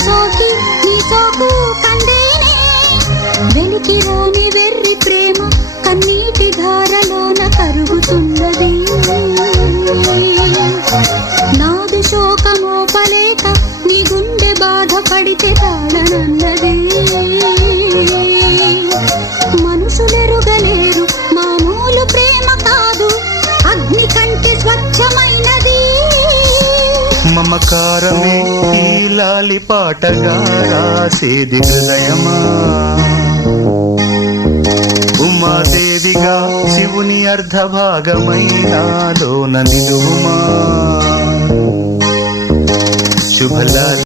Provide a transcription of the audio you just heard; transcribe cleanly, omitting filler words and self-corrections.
సోకి నీ సోకు కందేనే వెలికి రాని వెర్రి ప్రేమ కన్నీటి ధారలోన కరుగుతున్నది నాదు శోకమోపలేక నీ గుండె బాధపడితే తాళనన్నది మనుషులెరుగలేరు మామూలు ప్రేమ కాదు అగ్ని కంటే స్వచ్ఛమైనది మమకారమే ఈ లాలి పాటగా రాసేది హృదయమా ఉమాదేవిగా శివుని అర్ధభాగమైనాలోన నిలువుమా శుభలాలి